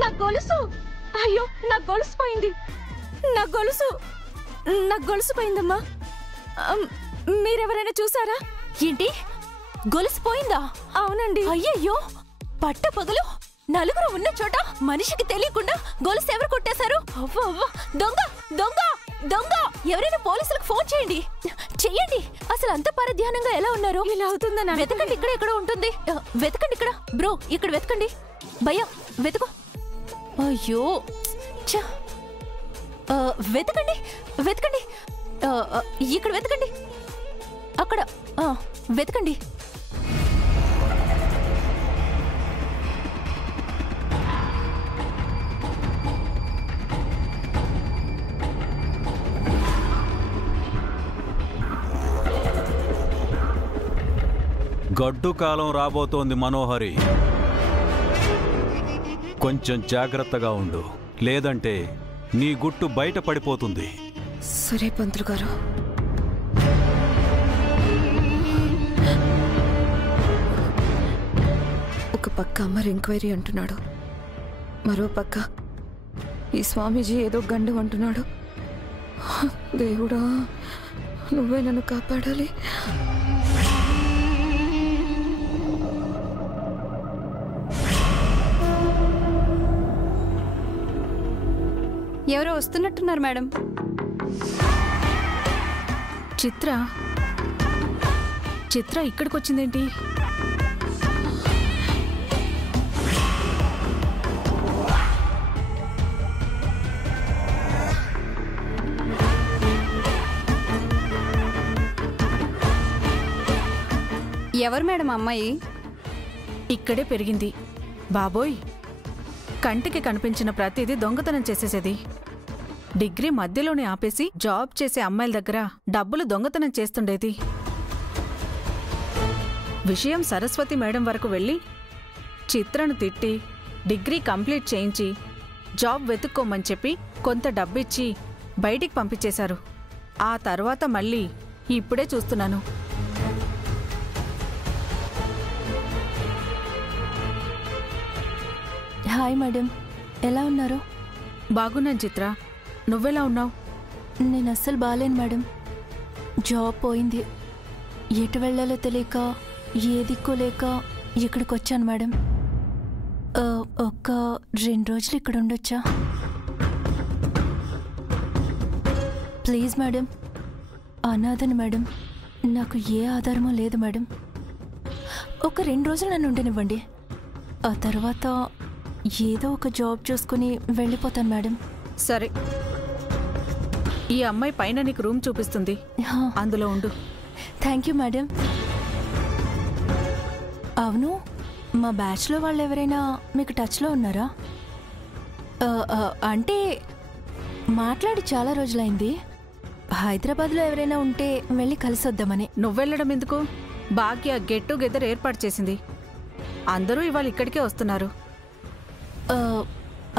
నా గొలుసు! అయ్యో, నా గొలుసు పోయింది. నా గొలుసు పోయిందమ్మా. మీరెవరైనా చూసారా? ఏంటి, గొలుసు పోయిందా? అవునండి. అయ్యయ్యో, పట్ట పగలు నలుగురు ఉన్న చోట మనిషికి తెలియకుండా గొలుసు ఎవరు కొట్టేశారు? అవ్వ, దొంగ దొంగ దొంగ! ఎవరైనా పోలీసులకు ఫోన్ చేయండి. చెయ్యండి. అసలు అంత పరధ్యానంగా ఎలా ఉన్నారు? ఇలా అవుతుందని వెతకండి, ఇక్కడ ఎక్కడ ఉంటుంది. వెతకండి, ఇక్కడ బ్రో, ఇక్కడ వెతకండి. భయ్యా వెతుకు. అయ్యో, వెతకండి వెతకండి. ఇక్కడ వెతకండి, అక్కడ వెతకండి. గడ్డు కాలం రాబోతోంది మనోహరి. కొంచెం జాగ్రత్తగా ఉండు, లేదంటే నీ గుట్టు బయట పడిపోతుంది. సరే పంతులు గారు. ఒక పక్క అమ్మర్ ఎంక్వైరీ అంటున్నాడు, మరో పక్క ఈ స్వామీజీ ఏదో గండం అంటున్నాడు. దేవుడా, నువ్వే నన్ను కాపాడాలి. ఎవరో వస్తున్నట్టున్నారు మేడం. చిత్ర ఇక్కడికి వచ్చిందేంటి? ఎవరు మేడం అమ్మాయి? ఇక్కడే పెరిగింది బాబోయ్. కంటికి కనిపించిన ప్రతిదీ దొంగతనం చేసేసేది. డిగ్రీ మధ్యలోనే ఆపేసి జాబ్ చేసే అమ్మాయిల దగ్గర డబ్బులు దొంగతనం చేస్తుండేది. విషయం సరస్వతి మేడం వరకు వెళ్ళి చిత్రను తిట్టి డిగ్రీ కంప్లీట్ చేయించి జాబ్ వెతుక్కోమని చెప్పి కొంత డబ్బిచ్చి బయటికి పంపించేశారు. ఆ తర్వాత మళ్ళీ ఇప్పుడే చూస్తున్నాను. హాయ్ మేడం, ఎలా ఉన్నారు? బాగున్నాను చిత్ర, నువ్వెలా ఉన్నావు? నేను అస్సలు బాలేను మేడం. జాబ్ పోయింది. ఎటు వెళ్ళాలో తెలియక, ఏ దిక్కు లేక ఇక్కడికి వచ్చాను మేడం. ఒక్క 2 రోజులు ఇక్కడ ఉండొచ్చా? Please madam. అనాథని మేడం, నాకు ఏ ఆధారమూ లేదు మేడం. ఒక 2 రోజులు నన్ను ఉండనివ్వండి. ఆ తర్వాత ఏదో ఒక జాబ్ చూసుకుని వెళ్ళిపోతాను మేడం. సరే, ఈ అమ్మాయి పైన నీకు రూమ్ చూపిస్తుంది, అందులో ఉండు. Thank you madam. అవును, మా బ్యాచ్లో వాళ్ళు ఎవరైనా మీకు టచ్లో ఉన్నారా? అంటే మాట్లాడి చాలా రోజులైంది. హైదరాబాద్లో ఎవరైనా ఉంటే వెళ్ళి కలిసొద్దామని. నువ్వెళ్ళడం ఎందుకు? భాగ్య గెట్ టుగెదర్ ఏర్పాటు చేసింది. అందరూ ఇవాళ ఇక్కడికే వస్తున్నారు.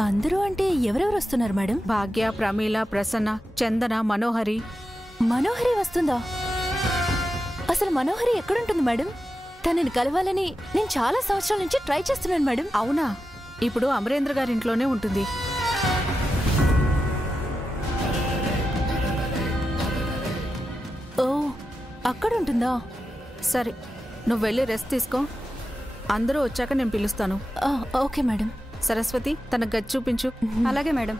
అందరూ అంటే ఎవరెవరు వస్తున్నారు మేడం? భాగ్య, ప్రమీల, ప్రసన్న, చందన, మనోహరి. మనోహరి వస్తుందా? అసలు మనోహరి ఎక్కడుంటుంది మేడం? తనని కలవాలని నేను చాలా సంవత్సరాల నుంచి ట్రై చేస్తున్నాను మేడం. అవునా? ఇప్పుడు అమరేంద్ర గారింట్లోనే ఉంటుంది. ఓ, అక్కడుంటుందా? సరే, నువ్వు వెళ్ళి రెస్ట్ తీసుకో. అందరూ వచ్చాక నేను పిలుస్తాను. Okay madam. సరస్వతి, తన గది చూపించు. అలాగే మేడం.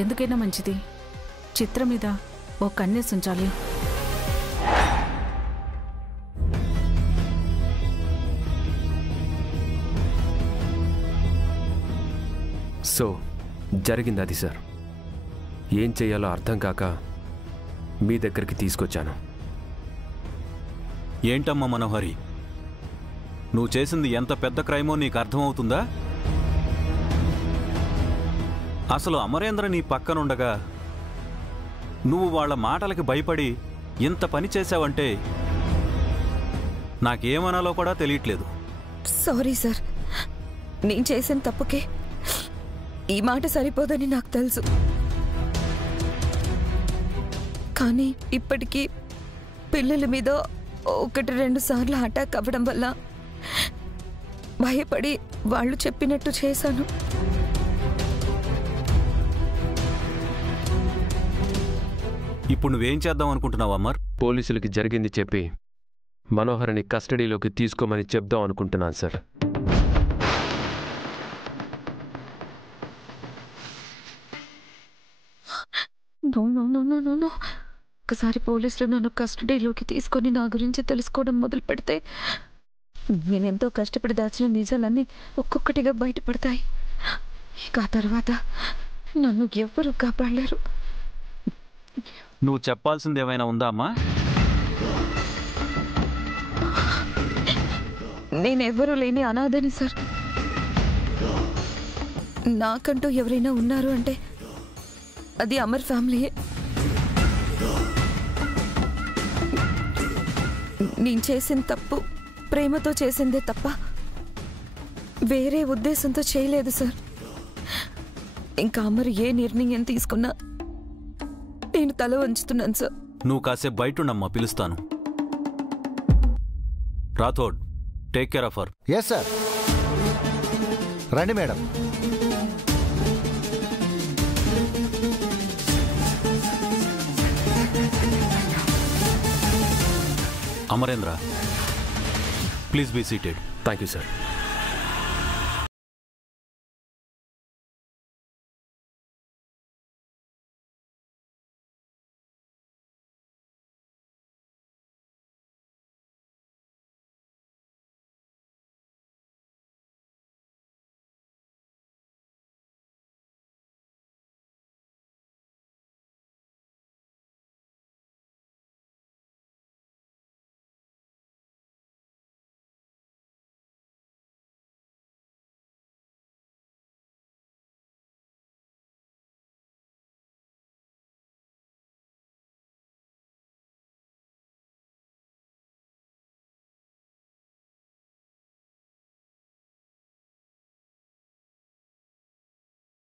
ఎందుకైనా మంచిది చిత్ర మీద ఓ కన్నేసి ఉంచాలి. సో జరిగింది అది సార్. ఏం చెయ్యాలో అర్థం కాక మీ దగ్గరికి తీసుకొచ్చాను. ఏంటమ్మా మనోహరి, నువ్వు చేసింది ఎంత పెద్ద క్రైమో నీకు అర్థమవుతుందా? అసలు అమరేంద్ర నీ పక్కనుండగా నువ్వు వాళ్ళ మాటలకి భయపడి ఇంత పని చేశావంటే నాకేమనాలో కూడా తెలియట్లేదు. సారీ సార్, నేను చేసిన తప్పుకే ఈ మాట సరిపోదని నాకు తెలుసు. కానీ ఇప్పటికీ పిల్లల మీద 1-2 సార్లు అటాక్ అవ్వడం వల్ల భయపడి వాళ్ళు చెప్పినట్టు చేశాను. ఇప్పుడు నువ్వేం చేద్దాం అనుకుంటున్నావు అమర్? పోలీసులకి జరిగింది చెప్పి మనోహర్ని కస్టడీలోకి తీసుకోమని చెప్దాం అనుకుంటున్నాను సార్. ఒకసారి పోలీసులు నన్ను కస్టడీలోకి తీసుకొని నా గురించి తెలుసుకోవడం మొదలు పెడితే నేనెంతో కష్టపడి దాచిన నిజాలన్నీ ఒక్కొక్కటిగా బయటపడతాయి. ఇక ఆ తర్వాత నన్ను ఎవ్వరూ కాపాడలేరు. నువ్వు చెప్పాల్సింది ఏమైనా ఉందా అమ్మా? నేనెవ్వరూ లేని అనాథని సార్. నాకంటూ ఎవరైనా ఉన్నారు అంటే అది అమర్ ఫ్యామిలీయే. నేను చేసిన తప్పు ప్రేమతో చేసిందే తప్ప వేరే ఉద్దేశంతో చేయలేదు సార్. ఇంకా అమర్ ఏ నిర్ణయం తీసుకున్నా నేను తల వంచుతున్నాను సార్. నువ్వు కాసేపు బయటుండమ్మా, పిలుస్తాను. Rathod, take care of her. Yes sir. రండి madam. Amarendra, please be seated. Thank you sir.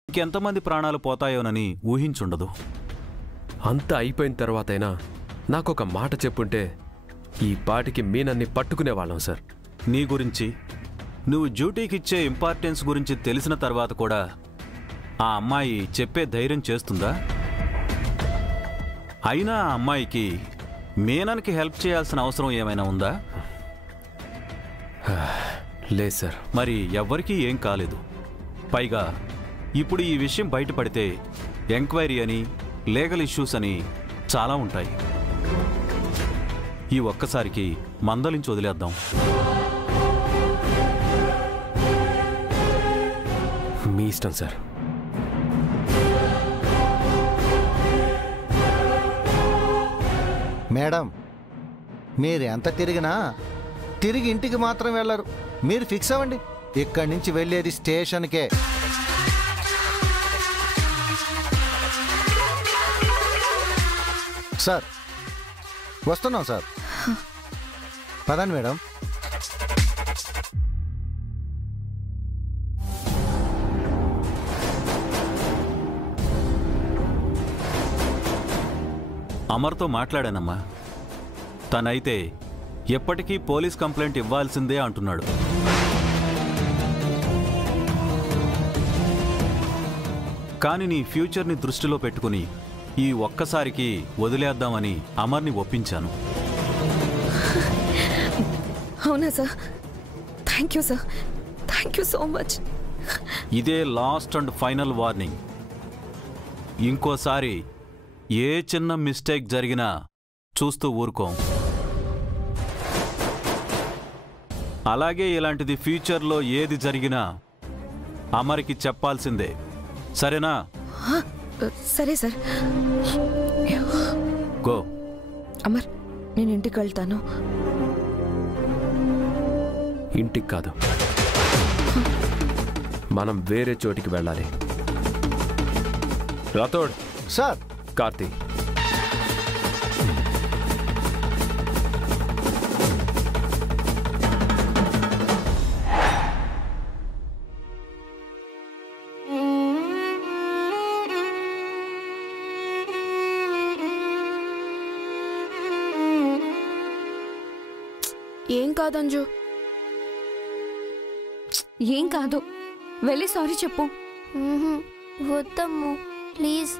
ఇంకెంతమంది ప్రాణాలు పోతాయోనని ఊహించుండదు. అంతా అయిపోయిన తర్వాతైనా నాకొక మాట చెప్పుంటే ఈ పాటికి మీనన్ని పట్టుకునేవాళ్ళం సార్. నీ గురించి, నువ్వు డ్యూటీకిచ్చే ఇంపార్టెన్స్ గురించి తెలిసిన తర్వాత కూడా ఆ అమ్మాయి చెప్పే ధైర్యం చేస్తుందా? అయినా ఆ అమ్మాయికి మీనన్కి హెల్ప్ చేయాల్సిన అవసరం ఏమైనా ఉందా? లేదు సార్. మరి ఎవ్వరికీ ఏం కాలేదు. పైగా ఇప్పుడు ఈ విషయం బయటపడితే ఎంక్వైరీ అని, లీగల్ ఇష్యూస్ అని చాలా ఉంటాయి. ఈ ఒక్కసారికి మందలించి వదిలేద్దాం. మీ ఇష్టం సార్. మేడం, మీరు ఎంత తిరిగినా తిరిగి ఇంటికి మాత్రం వెళ్ళరు. మీరు ఫిక్స్ అవ్వండి. ఇక్కడి నుంచి వెళ్ళేది స్టేషన్కే. సార్, వస్తున్నాం సార్. పదండి మేడం. అమర్తో మాట్లాడానమ్మా. తనైతే ఎప్పటికీ పోలీస్ కంప్లైంట్ ఇవ్వాల్సిందే అంటున్నాడు. కానీ నీ ఫ్యూచర్ని దృష్టిలో పెట్టుకుని ఈ ఒక్కసారికి వదిలేద్దామని అమర్ని ఒప్పించాను. అవునా sir? Thank you sir. Thank you so much. ఇదే లాస్ట్ అండ్ ఫైనల్ వార్నింగ్. ఇంకోసారి ఏ చిన్న మిస్టేక్ జరిగినా చూస్తూ ఊరుకోం. అలాగే ఇలాంటిది ఫ్యూచర్లో ఏది జరిగినా అమర్కి చెప్పాల్సిందే. సరేనా? సరే సార్. గో. అమర్, నేను ఇంటికి వెళ్తాను. ఇంటికి కాదు, మనం వేరే చోటికి వెళ్ళాలి. రాథోడ్ సార్. కార్తీ, ఏం కాదంజు. ఏం కాదు, వెళ్ళి సారీ చెప్పు. వద్దమ్ము ప్లీజ్,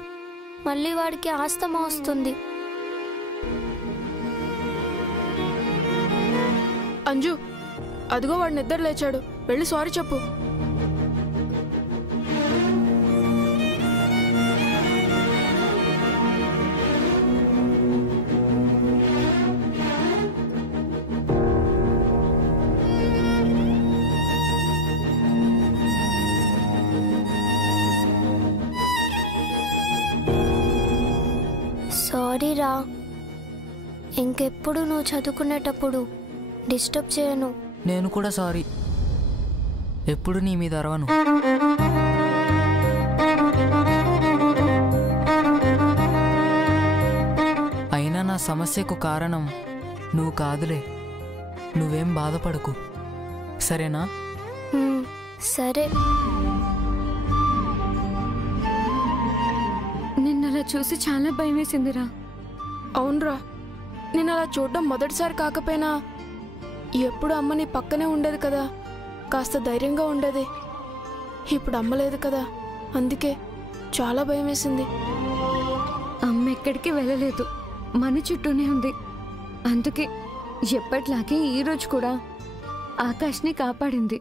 మళ్ళీ వాడికి ఆస్తమా వస్తుంది. అంజు, అదిగో వాడు నిద్ర లేచాడు, వెళ్ళి సారీ చెప్పు. సారీ రా, ఇంకెప్పుడు నువ్వు చదువుకునేటప్పుడు డిస్టర్బ్ చేయను. నేను కూడా సారీ, ఎప్పుడు నీ మీద అరవను. అయినా నా సమస్యకు కారణం నువ్వు కాదులే, నువ్వేం బాధపడకు, సరేనా? సరే. నిన్నలా చూసి చాలా భయం వేసిందిరా. అవునరా, నేను అలా చూడడం మొదటిసారి కాకపోయినా ఎప్పుడు అమ్మ నీ పక్కనే ఉండేది కదా, కాస్త ధైర్యంగా ఉండేది. ఇప్పుడు అమ్మ లేదు కదా, అందుకే చాలా భయం వేసింది. అమ్మ ఎక్కడికి వెళ్ళలేదు, మన చుట్టూనే ఉంది. అందుకే ఎప్పట్లాగే ఈరోజు కూడా ఆకాష్ని కాపాడింది.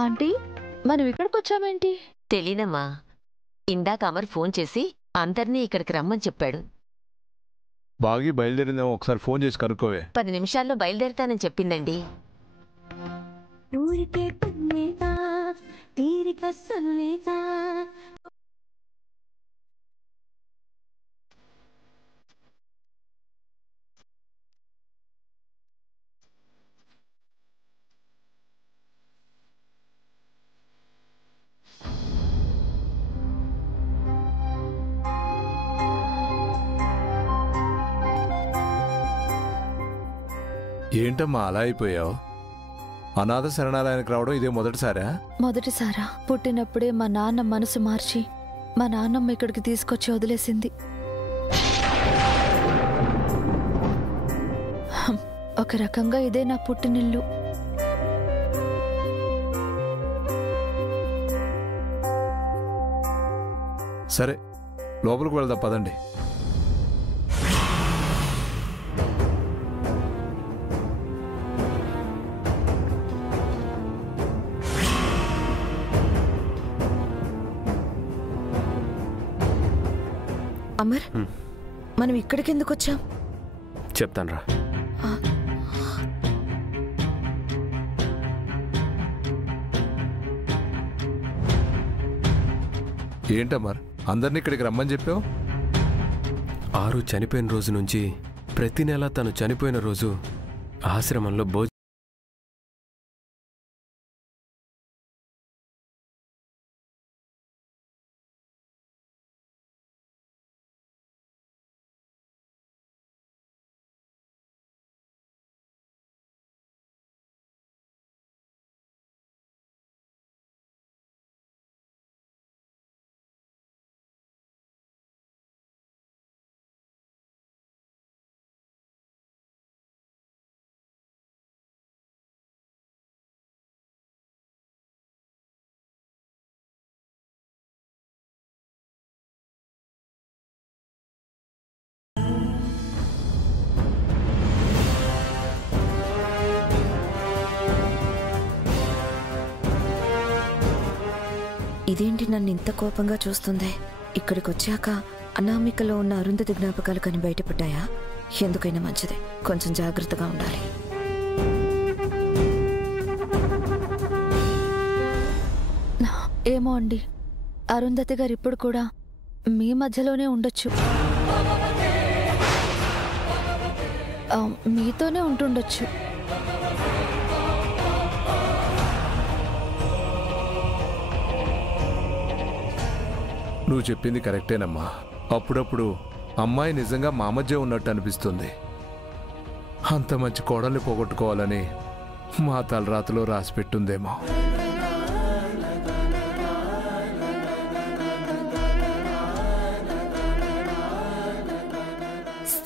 ఆంటీ, మనం ఇక్కడికి వచ్చామేంటి? తెలీదమ్మా, ఇందాక అమర్ ఫోన్ చేసి అందరినీ ఇక్కడికి రమ్మని చెప్పాడు. బాగి బయలుదేరిందేమో, ఒకసారి ఫోన్ చేసి కనుక్కోవే. 10 నిమిషాల్లో బయలుదేరుతానని చెప్పిందండి. ఏంటమ్మా అలా అయిపోయావు? అనాథ శరణాలయానికి రావడం ఇదే మొదటిసారా? మొదటిసారా. పుట్టినప్పుడే మా నాన్న మనసు మార్చి మా నాన్నమ్మ ఇక్కడికి తీసుకొచ్చి వదిలేసింది. ఒక రకంగా ఇదే నా పుట్టినిల్లు. సరే, లోపలికి వెళ్దాం పదండి. అమర్, మనం ఇక్కడికి ఎందుకు వచ్చాం? చెప్తాన్రా. ఏంటమ్మర్, అందరినీ ఇక్కడికి రమ్మని చెప్పావు? ఆరు చనిపోయిన రోజు నుంచి ప్రతి నెల తను చనిపోయిన రోజు ఆశ్రమంలో భోజనం. ఇదేంటి నన్ను ఇంత కోపంగా చూస్తుంది? ఇక్కడికి వచ్చాక అనామికలో ఉన్న అరుంధతి జ్ఞాపకాలు కానీ బయటపడ్డాయా? ఎందుకైనా మంచిది, కొంచెం జాగ్రత్తగా ఉండాలి. ఏమో అండి, అరుంధతి గారు ఇప్పుడు కూడా మీ మధ్యలోనే ఉండొచ్చు, మీతోనే ఉంటుండొచ్చు. నువ్వు చెప్పింది కరెక్టేనమ్మా. అప్పుడప్పుడు అమ్మాయి నిజంగా మా మధ్య ఉన్నట్టు అనిపిస్తుంది. అంత మంచి కోడల్ని పోగొట్టుకోవాలని మా తలరాతలో రాసిపెట్టుందేమో.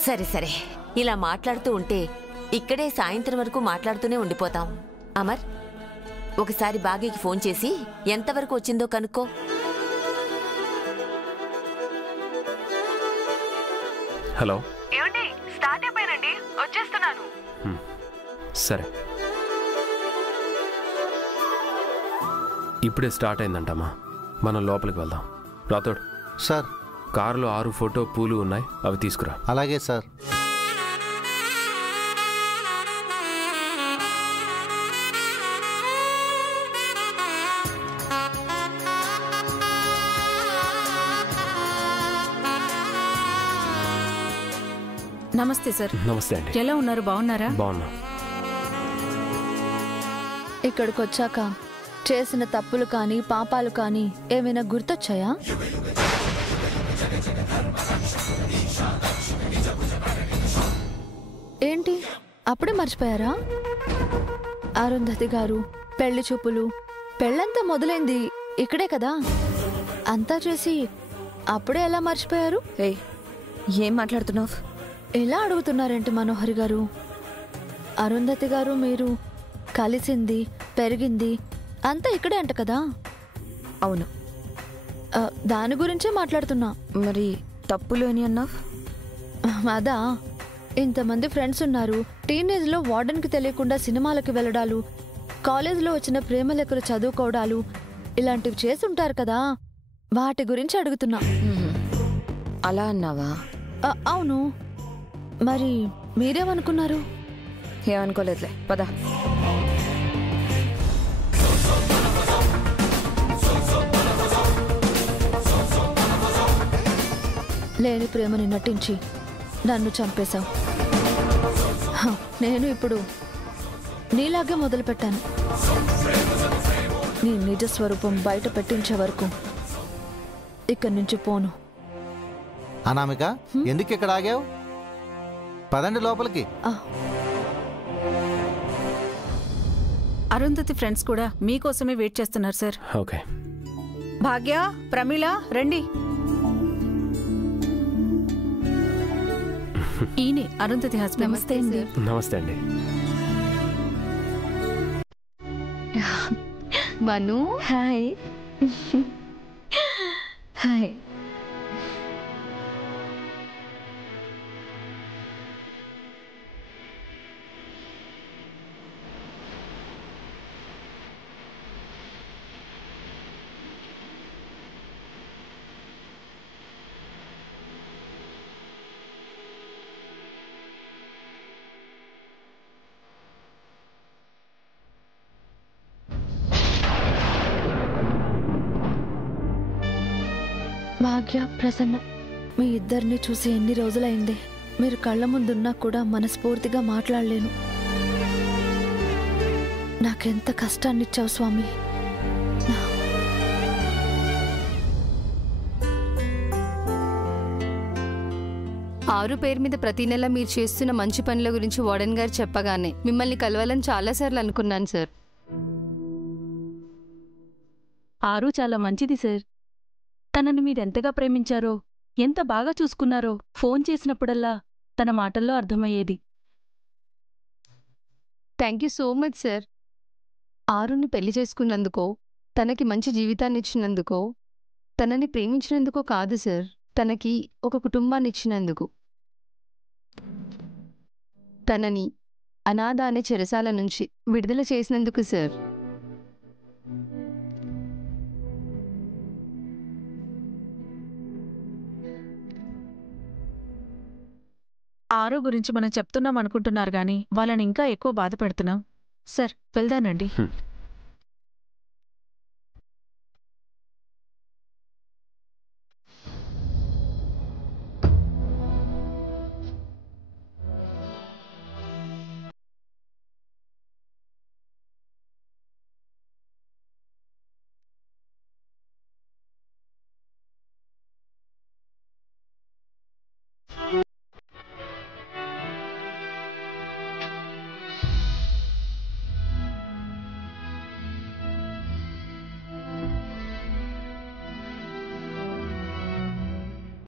సరే సరే, ఇలా మాట్లాడుతూ ఉంటే ఇక్కడే సాయంత్రం వరకు మాట్లాడుతూనే ఉండిపోతాం. అమర్, ఒకసారి బాగీకి ఫోన్ చేసి ఎంతవరకు వచ్చిందో కనుక్కో. హలో. ఏమండి, స్టార్ట్ అయిపోయానండి, వచ్చేస్తున్నాను. సరే, ఇప్పుడే స్టార్ట్ అయిందంటమ్మా. మనం లోపలికి వెళ్దాం. రాతోడు సార్, కారులో 6 ఫోటో పూలు ఉన్నాయి, అవి తీసుకురా. అలాగే సార్. నమస్తే సార్. నమస్తే అండి. ఎలా ఉన్నారు? బాగున్నారా? బాగున్నా. ఇక్కడికి వచ్చాక చేసిన తప్పులు కానీ పాపాలు కానీ ఏమైనా గుర్తొచ్చాయా? ఏంటి అప్పుడే మర్చిపోయారా? అరుంధతి గారు పెళ్లి చూపులు, పెళ్ళంతా మొదలైంది ఇక్కడే కదా. అంతా చేసి అప్పుడే ఎలా మర్చిపోయారు? ఏం మాట్లాడుతున్నావు? ఎలా అడుగుతున్నారేంటి మనోహరి గారు? అరుంధతి గారు మీరు కలిసింది, పెరిగింది అంతా ఇక్కడే అంట కదా. అవును. దాని గురించే మాట్లాడుతున్నా. మరి తప్పులు అని అన్నావు? అదా, ఇంతమంది ఫ్రెండ్స్ ఉన్నారు, టీనేజ్లో వార్డెన్కి తెలియకుండా సినిమాలకు వెళ్ళడాలు, కాలేజీలో వచ్చిన ప్రేమ లెక్కలు చదువుకోవడాలు, ఇలాంటివి చేసుంటారు కదా, వాటి గురించి అడుగుతున్నా. అలా అన్నావా? అవును. మరి మీరేమనుకున్నారు? ఏమనుకోలేదులే, పద. లేని ప్రేమని నటించి నన్ను చంపేశావు. నేను ఇప్పుడు నీలాగే మొదలుపెట్టాను. నీ నిజ స్వరూపం బయట పెట్టించే వరకు ఇక్కడి నుంచి పోను. అనామిక, ఎందుకు ఇక్కడ ఆగావు? పదండి లోపలికి. అరుంధతి ఫ్రెండ్స్ కూడా మీకోసమే వెయిట్ చేస్తున్నారు సార్. ఓకే. భాగ్య, ప్రమీల రండి. ఈయనే అరుంధతి హస్బెండ్. నమస్తే అండి. నమస్తే అండి. మను, హాయ్. హాయ్. భాగ్య, ప్రసన్న, మీ ఇద్దరిని చూసి ఎన్ని రోజులైంది. మీరు కళ్ళ ముందున్నా కూడా మనస్ఫూర్తిగా మాట్లాడలేను. నాకెంత కష్టాన్నిచ్చావు స్వామి. ఆరు పేరు మీద ప్రతి నెల మీరు చేస్తున్న మంచి పనుల గురించి వార్డెన్ గారు చెప్పగానే మిమ్మల్ని కలవాలని చాలాసార్లు అనుకున్నాను సార్. ఆరు చాలా మంచిది సార్. తనను మీరెంతగా ప్రేమించారో, ఎంత బాగా చూసుకున్నారో ఫోన్ చేసినప్పుడల్లా తన మాటల్లో అర్థమయ్యేది. Thank you so much sir. ఆరుని పెళ్లి చేసుకున్నందుకో, తనకి మంచి జీవితాన్ని ఇచ్చినందుకో, తనని ప్రేమించినందుకో కాదు సార్, తనకి ఒక కుటుంబాన్ని ఇచ్చినందుకు, తనని అనాథ అనే చెరసాల నుంచి విడుదల చేసినందుకు సార్. ఆరు గురించి మనం చెప్తున్నాం అనుకుంటున్నారు గాని వాళ్ళని ఇంకా ఎక్కువ బాధ పెడుతున్నాం. సార్ వెళ్దానండి.